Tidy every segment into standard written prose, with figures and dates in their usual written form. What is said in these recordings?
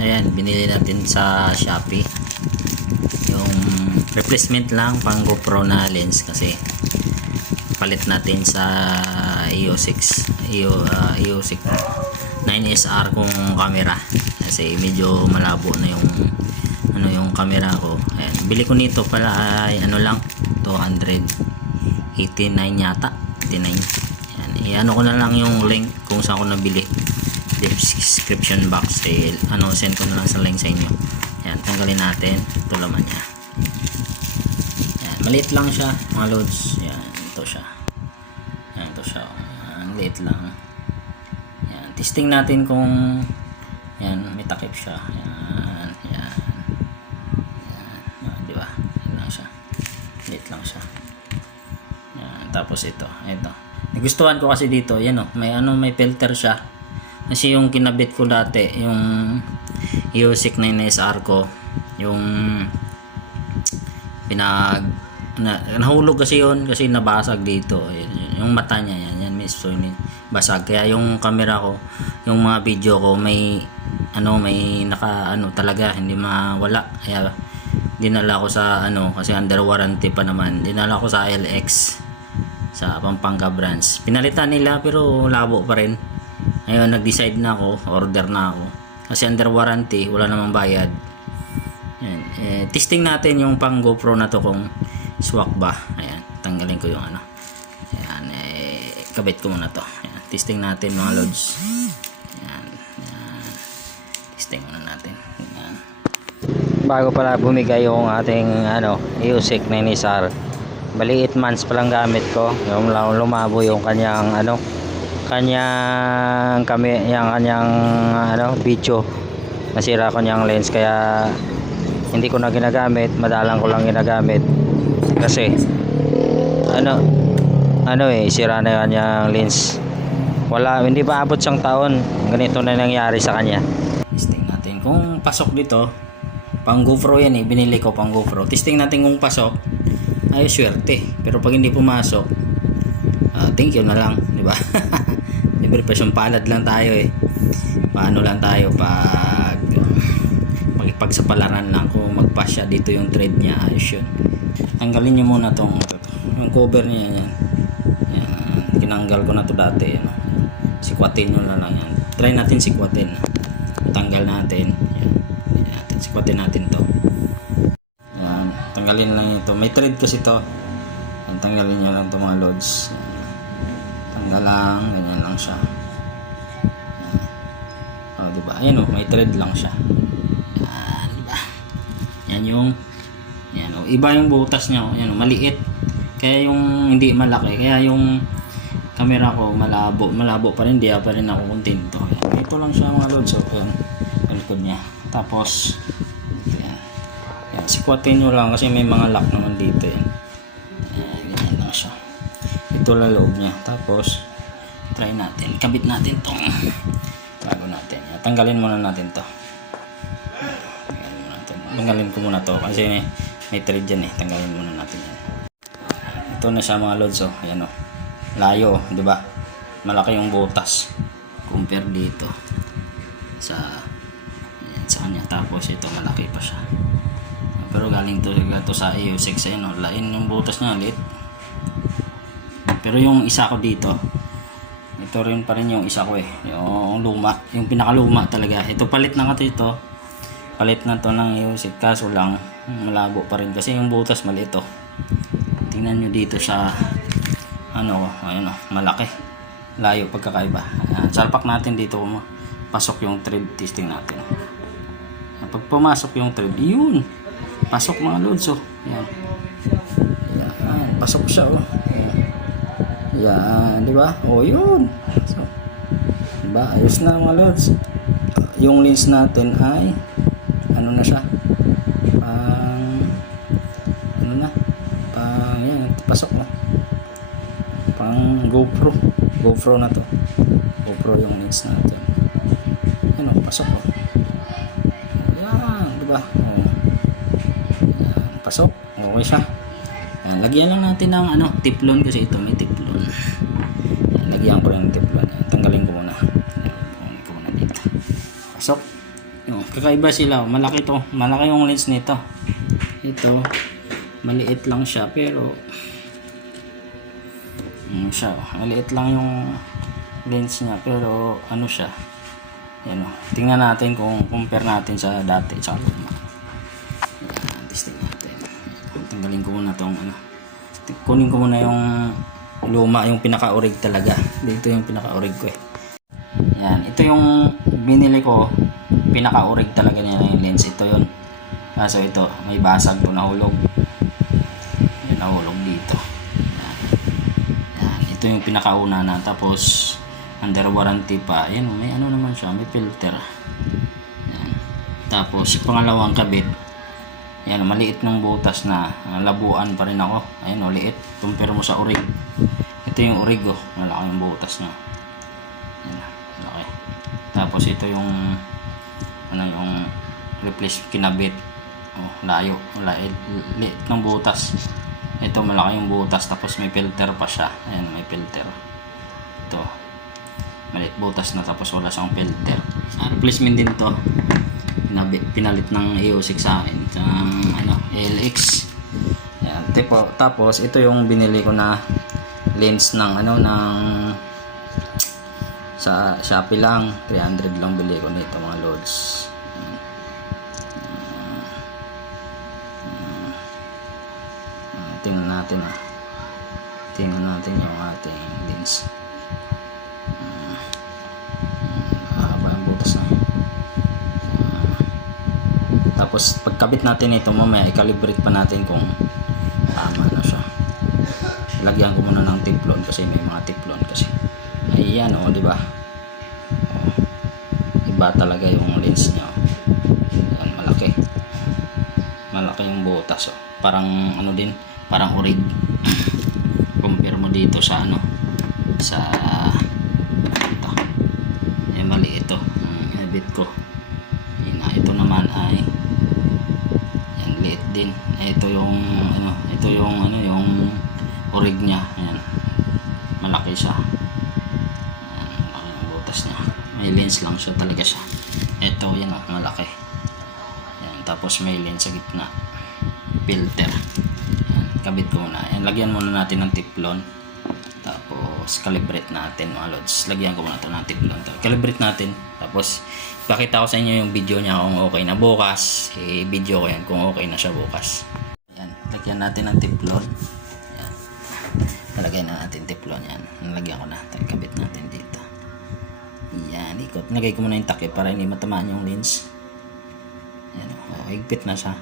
Ayan, binili natin sa Shopee. Yung replacement lang pang GoPro na lens kasi palit natin sa EOS 9SR kung camera kasi medyo malabo na yung camera ko. Ayan, bili ko nito pala ay ano lang 289 yata, 89. Ayan, i-ano ko na lang yung link kung saan ko nabili, description box, send ko na lang sa link sa inyo. Ayan, tanggalin natin ito laman niya. Ayan, maliit lang siya mga loads. Ayan, ito siya. Ayan, ito siya. Ayan, liit lang. Ayan, testing natin kung ayan, may takip siya. Ayan, ayan. Ayan, di ba? Ayan lang siya. Liit lang siya. Ayan, tapos ito. Nagustuhan ko kasi dito, yan may filter siya. Kasi yung kinabit ko dati, yung EOS 9SR ko, yung nahulog kasi yun kasi nabasag dito. Yung mata niya yan mismo basag. Kaya yung camera ko, yung mga video ko may talaga hindi mawala. Kaya dinala ko sa kasi under warranty pa naman. Dinala ko sa LX sa Pampanga branch. Pinalitan nila pero labo pa rin. Ngayon nag-decide na ako, order na ako. Kasi under warranty, wala namang bayad. Ayan, testing natin yung pang GoPro na to kung swak ba. Ayan, tanggalin ko yung Ayan, kabit ko muna to. Ayan, testing natin mga loads. Ayan, testing muna natin. Ayan. Bago pala bumigay yung ating EOS 9SR, bali 8 months pa lang gamit ko. Yung lumabo yung kanyang video, nasira ko niyang lens kaya hindi ko na ginagamit, madalang ko lang ginagamit kasi sira na yan yung lens. Hindi pa abot siyang taon, ganito na nangyari sa kanya. Testing natin kung pasok dito. Pang GoPro yan binili ko pang GoPro. Testing natin kung pasok, ay swerte. Pero pag hindi pumasok, thank you na lang, di ba? Libre presyon, palad lang tayo paano lang tayo pagsapalaran lang kung magpasya dito yung thread niya, ayos yun. Tanggalin nyo muna yung cover niya yan. Kinanggal ko na to dati sikwatin nyo na lang yan. Try natin sikwatin, tanggal natin yan. Sikwatin natin to. Yan, tanggalin lang ito, may thread kasi to. Yan, tanggalin nyo lang to mga loads. Tanggal lang, ganyan lang siya. Diba? Ayan may thread lang siya. Yan, diba? Yan iba yung butas niya. Yan maliit. Kaya yung hindi malaki. Kaya yung camera ko malabo pa rin. Di pa rin ako kontento. Ito lang siya mga loads. Yan, likod niya. Tapos yan, sikwatin nyo lang kasi may mga lock naman dito. Yan, ganyan lang siya. Ito lang loob niya. Tapos try natin, kabit natin tong bago natin. Tanggalin muna natin to. Tanggalin ko muna to kasi may thread dyan tanggalin muna natin yan. Ito na siya mga loads. Ayan layo, di ba? Malaki yung butas compare dito sa kanya. Tapos ito malaki pa siya. Pero galing to sa EOS 6. Lain yung butas niya, lit. Pero yung isa ko dito, ito rin pa rin yung isa ko yung luma, yung pinakaluma talaga. Ito palit na nga ito. Palit na to ng EOS, kaso lang malabo pa rin kasi yung butas maliit. Tingnan nyo dito sa malaki. Layo pagkakaiba. Salpak natin dito pasok yung thread, testing natin. Pag pumasok yung thread, yun. Pasok mga loads. Yan. Pasok siya Yan, di ba? Yun. So, di ba? Ayos na mga loads. Yung lens natin ay na siya? Yan, pasok na. Pang GoPro na to. GoPro yung lens natin. Yan pasok Yan, di ba? Yan, pasok. Okay siya. Yan, lagyan lang natin ng teflon kasi ito may teflon. Lagyan ko yung teflon. Tanggalin ko muna. Tanggalin ko muna dito. Pasok. Yung, kakaiba sila. Malaki to. Malaki yung lens nito. Ito, maliit lang siya pero siya, maliit lang yung lens niya pero ano siya. Yan o. Tingnan natin kung compare natin sa dati sa luma. Yan, testing natin. Tanggalin ko muna tong ano. Kunin ko muna yung luma, yung pinaka-orig talaga. Dito yung pinaka-orig ko eh. Yan, ito yung binili ko, pinaka-orig talaga niya yung lens. Ito yun. Kaso ito, may basag to, nahulog. Yan, nahulog dito. Yan. Yan, ito yung pinakauna na. Tapos, under warranty pa. Yan, may ano naman siya, may filter. Yan. Tapos, pangalawang kabit. Yan, maliit ng butas na. Labuan pa rin ako. Ayun, maliit. Compare mo sa orig. Ito yung orig, oh. Malaki yung butas na. Yan, malaki. Tapos, ito yung ano yung replace kinabit. Oh, layo. Liit ng butas. Ito, malaki yung butas. Tapos, may filter pa siya. Ayan, may filter. Ito. Maliit butas na. Tapos, wala siyang filter. Replacement din to. Pinalit ng EOS sa akin sa ano, ALX. Yan, tapos ito yung binili ko na lens ng ano ng sa Shopee lang, 300 lang bili ko nito mga loads. Tingnan natin tingnan natin yung ating lens. Haba ang butas na. Tapos pagkabit natin ito mamaya i-calibrate pa natin kung tama na siya. Lagyan ko muna ng teflon kasi may mga teflon kasi. Ayan o, di ba? Iba talaga yung lens niya. Ayan, malaki. Malaki yung butas oh. Parang ano din, parang orig. Compare mo dito sa ano, sa ito. Ayan, mali ito. Ibit ko. Ito naman ay liit din. Ito yung ano, yung orig niya. Ayan. Malaki siya. Ayan, malaki ang butas niya. May lens lang siya talaga siya. Ito, yan oh, malaki. Ayan, tapos may lens sa gitna. Filter. Ayan, kabit ko muna. Ayan, lagyan muna natin ng teflon. Tapos calibrate natin mga lods. Lagyan ko muna ito ng teflon. Calibrate natin. Tapos pakita ko sa inyo yung video niya kung okay na. Bukas i-video ko yan kung okay na siya bukas. Yan, lagyan natin ng teflon. Yan, nalagyan na natin teflon yan. Nalagyan ko na, kabit natin dito. Yan, ikot. Nagay ko muna yung takip para hindi matamaan yung lens. Yan, oh, higpit na siya.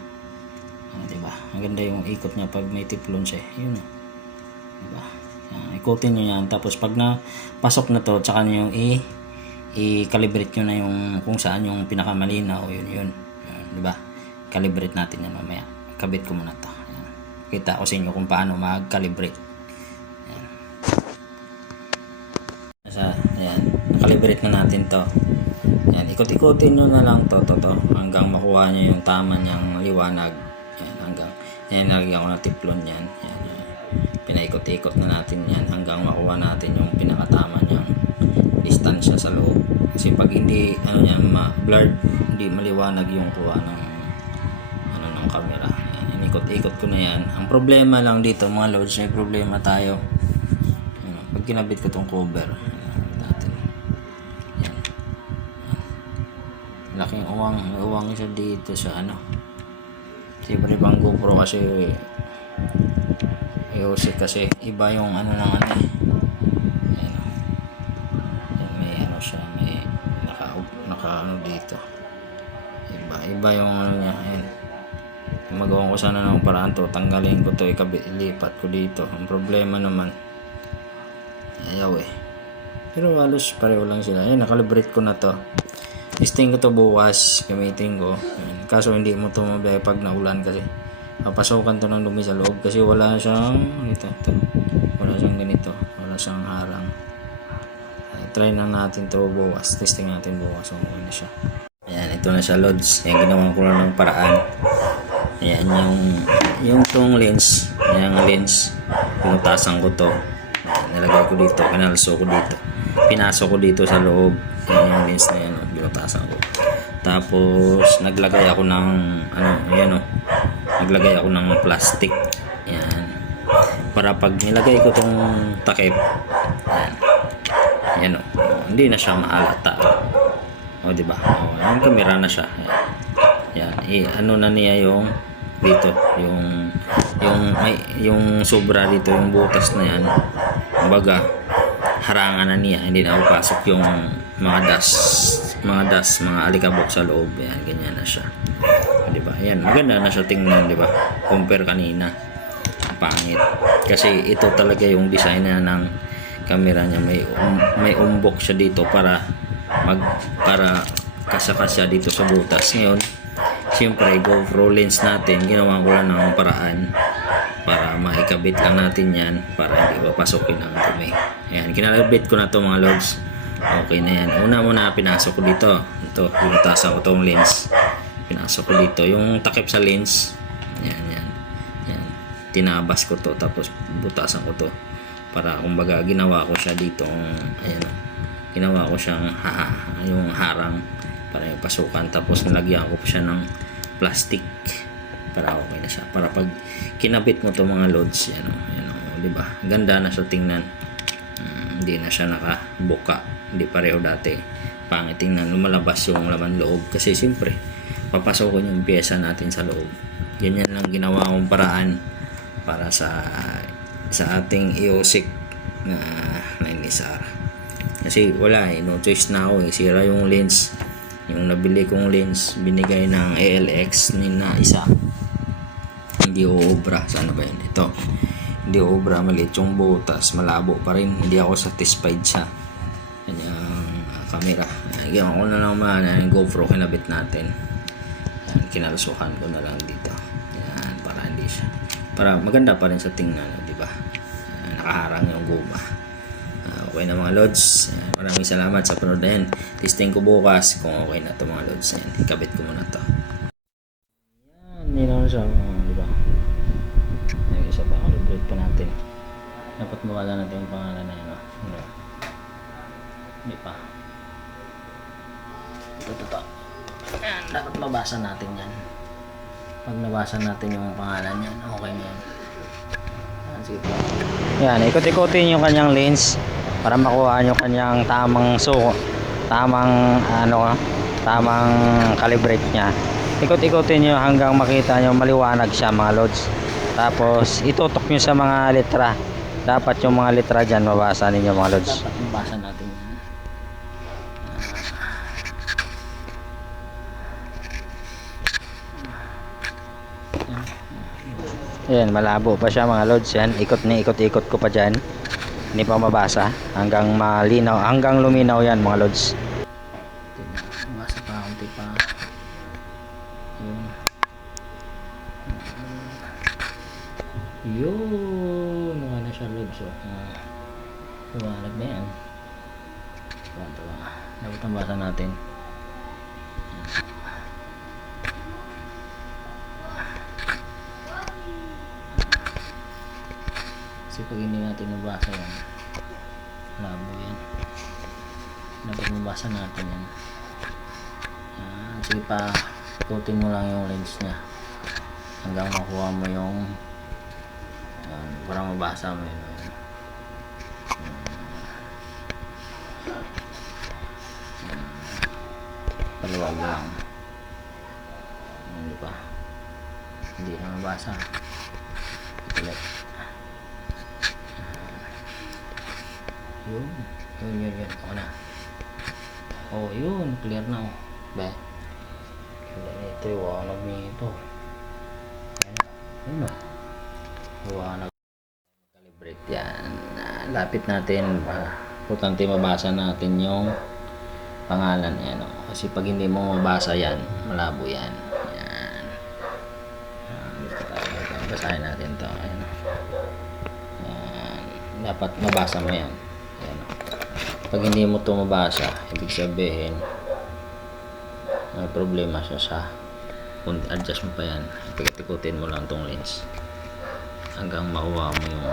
Ano, diba? Maganda yung ikot niya pag may teflon siya. Yun, diba? Yan, ikutin nyo yan. Tapos pag napasok na to, tsaka nyo yung i-calibrate nyo na yung kung saan yung pinakamalinaw. Yun, di ba? Calibrate natin yan mamaya. Kabit ko muna to. Ayan. Kita ko sa inyo kung paano mag-calibrate. Ayan. Nakalibrate na natin to. Ayan. Ikot-ikotin nyo na lang to hanggang makuha nyo yung tama niyang liwanag. Ayan, nalagyan ko na teflon yan. Ayan. Pinaikot-ikot na natin yan hanggang makuha natin yung pinakatama niyang distansya sa loob. Kasi pag hindi ano yan, blurred, hindi maliwanag yung kuha ng ano ng camera. Yan, inikot-ikot ko na yan. Ang problema lang dito mga loads, may problema tayo. Pag kinabit ko tong cover, natin. Yan. Laking uwang siya dito sa ano. Siyempre bang GoPro kasi EOS kasi iba yung ano ng ano eh. Naka ano dito, iba yung ano niya. Ayan, magawa ko sana ng paraan to, tanggalin ko to, ilipat ko dito. Ang problema naman ayaw pero halos pareho lang sila. Ayan, nakalibrate ko na to. Testing ko to bukas, gamitin ko. Ayan, kaso hindi mo to mabiyahe pag naulan kasi papasokan to ng dumi sa loob kasi wala siyang wala siyang ganito, wala siyang harang. Try na natin to bukas. Testing natin bukas kung ano siya. Ayan, ito na siya loads. Ayan, ginawa ko na ng paraan. Ayan, yung tong lens. Ayan ang lens. Pinutasan ko to. Ayan, nilagay ko dito. Pinalso ko dito. Pinasok ko dito sa loob. Ayan yung lens na yan. Pinutasan ko. Tapos naglagay ako ng ano, ayan oh. Naglagay ako ng plastic. Yan. Para pag nilagay ko tong takip, yan. Yan oh. Hindi na siya maalata. O di ba? O, yung kamera na siya. Yan. Ano na niya yung dito, yung sobra dito, yung butas na yan. Kumbaga, harangan na niya, hindi na papasok yung mga mga alikabok sa loob. Yan, ganyan na siya. Di ba? Yan, maganda na siya tingnan, di ba? Compare kanina. Pangit. Kasi ito talaga yung design na ng camera niya, may umbok siya dito para kasya dito sa butas. Ngayon, siyempre GoPro lens natin, ginawa ko lang ng paraan para maikabit lang natin yan para hindi papasukin ang dumi. Ayan, kinalabit ko na to mga lods. Okay na yan. Muna pinasok ko dito. Ito, binutasan ko tong lens. Pinasok ko dito yung takip sa lens. Yan. Tinabas ko to, tapos butasan ko to para kumbaga ginawa ko siya dito. Ayan, ginawa ko siyang yung harang para yung pasukan, tapos nilagyan ko pa siya ng plastic para okay na siya, para pag kinabit mo to mga loads, yan o, di ba? Ganda na siya tingnan. Hindi na siya nakabuka, hindi pareho dati. Pangit tingnan, lumalabas yung laman loob kasi siyempre papasokin yung pyesa natin sa loob. Ganyan lang ginawa kong paraan para sa ating EOSIC na 9SR. Kasi wala no choice na ako sira yung lens. Yung nabili kong lens, binigay ng ALX na isa. Hindi uubra. Sana ba yun? Ito. Hindi uubra. Maliit yung butas. Malabo pa rin. Hindi ako satisfied sa kanyang camera. Ginawa ko na lang yung GoPro kinabit natin. Kinalusuhan ko na lang dito. Yan, para hindi siya. Para maganda pa rin sa tingnan. Diba? Nakaharang yung guma. Okay na mga lods. Maraming salamat sa panood na yan. Testing ko bukas kung okay na to mga lods. Yan. Ikabit ko muna to. Yan. Hindi naman siya. Diba? Yung isa pa. Calibrate pa natin. Dapat mawala natin yung pangalan na yan. Ano? Hindi pa. Ito. Yan. Dapat mabasa natin yan. Pag nabasa natin yung pangalan yan, okay na yan. Sige po. Yan. Ikot-ikotin yung kanyang lens para makuha nyo kanyang tamang tamang calibrate nya. Ikot-ikotin nyo hanggang makita nyo maliwanag siya mga lods. Tapos itutok nyo sa mga letra. Dapat yung mga letra dyan mabasa ninyo mga lods. Dapat mabasa natin yan. Malabo pa siya mga lods. Yan, ikot ko pa dyan. Hindi pa mabasa hanggang malinaw, hanggang luminaw yan mga lods. Mabasa pa konti pa. Yun, mga na siya lods. Lumanag na yan. Dapat mabasa natin. Kasi pag hindi natin nabasa yan, labo yan. Dapat mabasa natin yan. Sige pa, ikutin mo lang yung lens nya hanggang makuha mo yung parang mabasa mo yun. Paluwag lang. Hindi pa, hindi na mabasa ulit. Yun. Ako na. Oh, yun. Clear na. Ba? Ito yung wanag nito. Yun o. Wanag. Calibrate yan. Lapit natin. Importante mabasa natin yung pangalan. Yan o. Kasi pag hindi mo mabasa yan, malabo yan. Yan. Dito tayo. Basahin natin ito. Yan. Dapat mabasa mo yan. Pag hindi mo ito mabasa, ibig sabihin may problema siya sa kung adjust mo pa yan. Ikutin mo lang tong lens hanggang makuha mo yung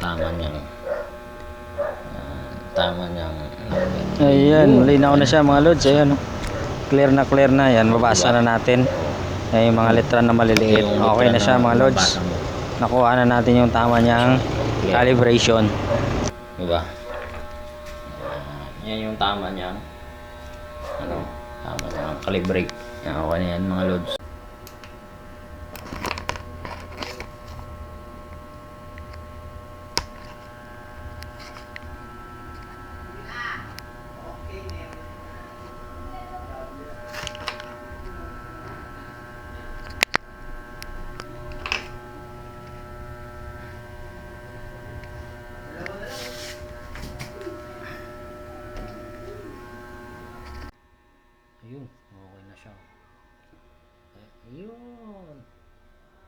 tama niyang ayan, malinaw na siya mga lods. Ayan, clear na yan, mabasa na natin. Yung mga letra na maliliit, Yung okay na letra siya mga lods. mabasa mo. Nakuha na natin yung tama niyang calibration, Diba? Yan yung tama niya. Ano? Tama niya. Calibrate. Yan, okay na yan mga lods. Ayun, okay na siya. Ayun.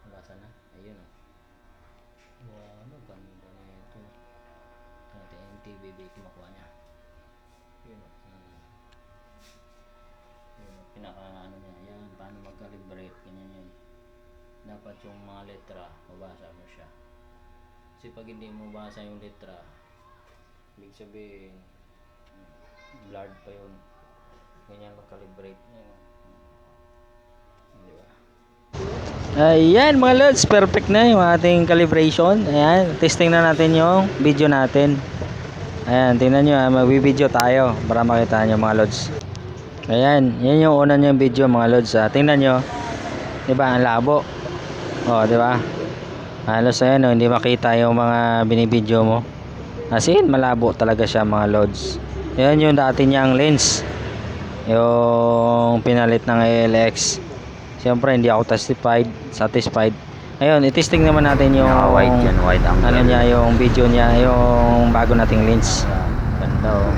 Nabasa na? Ayun o. Wow, ano ganda na ito. Natin NTBB kumakuha niya. Yun o. Yun o, pinaka ano niya. Yan, paano mag-calibrate. Ganyan yun. Dapat yung mga letra, mabasa mo siya. Kasi pag hindi mo mabasa yung letra, ibig sabihin, blurred pa yun. Ganyan mag-calibrate. Di ba? ayan mga lods, perfect na yung ating calibration. Ayan, testing na natin yung video natin. Ayan, tingnan nyo, magbibideo tayo para makita nyo mga lods. Ayan, yan yung una nyo video mga lods. Tingnan nyo, diba ang labo. O, diba halos ayan o, hindi makita yung mga binibideo mo. As in, malabo talaga siya mga lods. Yan yung dati niyang lens, yung pinalit ng ALX. Siyempre hindi ako satisfied. Ayun, i-testing naman natin yung Wide yan, wide angle. ano niya, yung video niya, yung bago nating lens. Ganda o.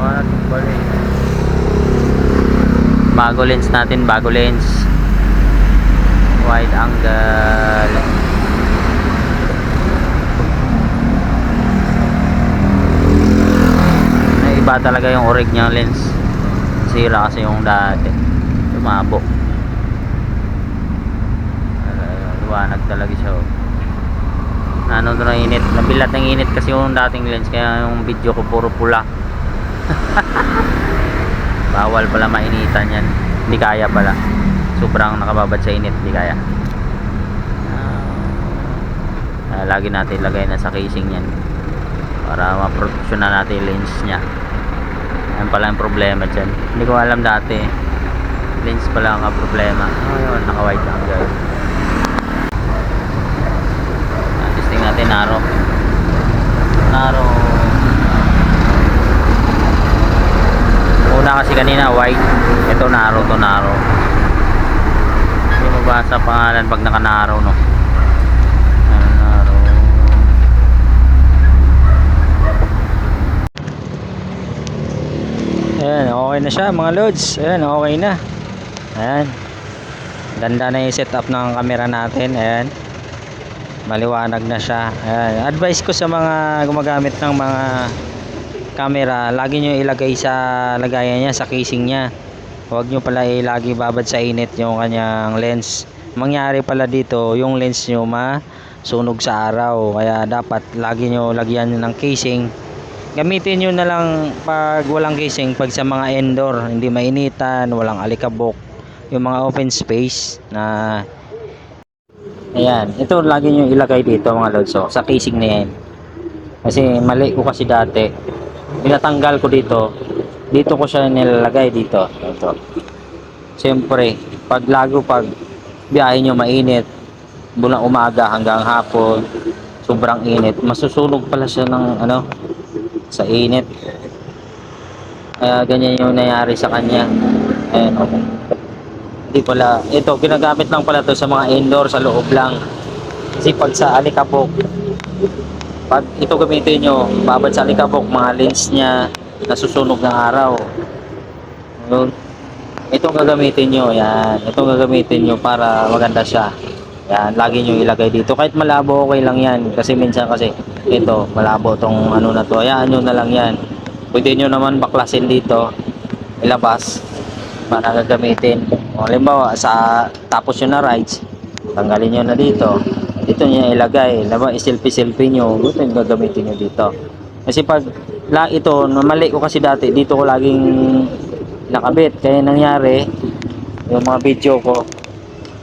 What? Balik. Bago lens natin, bago lens. Wide angle. Iba talaga yung orig niya lens. Sira kasi yung dati. Lumabo. Liwanag talaga siya. Ano na init. Nabilat ng init kasi yung dating lens. Kaya yung video ko puro pula. Bawal pala mainitan yan. Hindi kaya pala. Sobrang nakababad sa init. Hindi kaya. Lagi natin ilagay na sa casing yan. Para ma-protection na natin yung lens nya. Yan pala yung problema dyan. Hindi ko alam dati. Lens pala ang problema. Ayun, naka-wide angle. Testing natin narrow. Una kasi kanina wide. Ito narrow, to narrow. Hindi mabasa pangalan pag naka-narrow, no. Ayan, okay na siya mga lods. Ayan, okay na. Ayan, ganda na yung setup ng camera natin. Ayan, maliwanag na siya. Ayan, advice ko sa mga gumagamit ng mga camera, lagi nyo ilagay sa lagayan niya, sa casing niya. Huwag nyo pala lagi babad sa init yung kanyang lens. Mangyari pala dito, yung lens nyo masunog sa araw. Kaya dapat lagi nyo lagyan ng casing. Gamitin nyo na lang pag walang casing, pag sa mga indoor, hindi mainitan, walang alikabok, yung mga open space na ayan, ito lagi nyo ilagay dito mga lods, so, sa casing na yan. Kasi mali ko kasi dati, pinatanggal ko dito ko siya nilalagay dito. Ito. Siyempre, pag biyahe nyo mainit, mula umaga hanggang hapon, sobrang init, masusunog pala siya ng ano, sa init. Kaya ganyan yung nangyari sa kanya. Ayan, okay. Hindi pala, ito ginagamit lang pala to sa mga indoor, sa loob lang. Kasi pag sa alikabok, pag ito gamitin nyo, babad sa alikabok, mga lens nya nasusunog ng araw. Yun. Itong gagamitin nyo, yan, itong gagamitin nyo para maganda siya. Yan, lagi nyo ilagay dito. Kahit malabo, okay lang yan. Kasi minsan kasi, ito, malabo tong ano na to. Ayan nyo na lang yan. Pwede nyo naman baklasin dito. Ilabas. Para gagamitin. O, halimbawa, tapos nyo na rides, tanggalin nyo na dito. Dito nyo ilagay. Halimbawa, isilpi-silpi nyo. Ito yung gagamitin nyo dito. Kasi pag ito, mali ko kasi dati, dito ko laging nakabit. Kaya nangyari, yung mga video ko,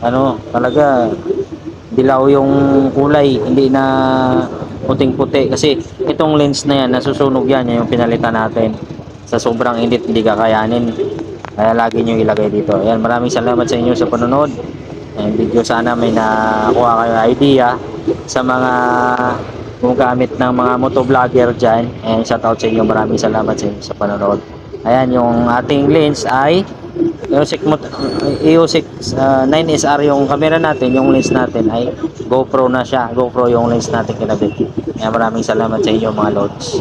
ano, talaga, dilaw yung kulay, hindi na puting-puti. Kasi itong lens na yan, nasusunog yan, yung pinalitan natin. Sa sobrang init, hindi kakayanin. Kaya lagi nyo ilagay dito. Ayan, maraming salamat sa inyo sa panonood. Ayan, video sana may nakuha kayo idea sa mga gumagamit ng mga motovlogger dyan. And shoutout sa inyo, maraming salamat sa inyo sa panonood. Ayan, yung ating lens ay EOS 9SR yung camera natin, yung lens natin ay GoPro na siya. GoPro yung lens natin kinabit. Kaya maraming salamat sa inyo mga lods.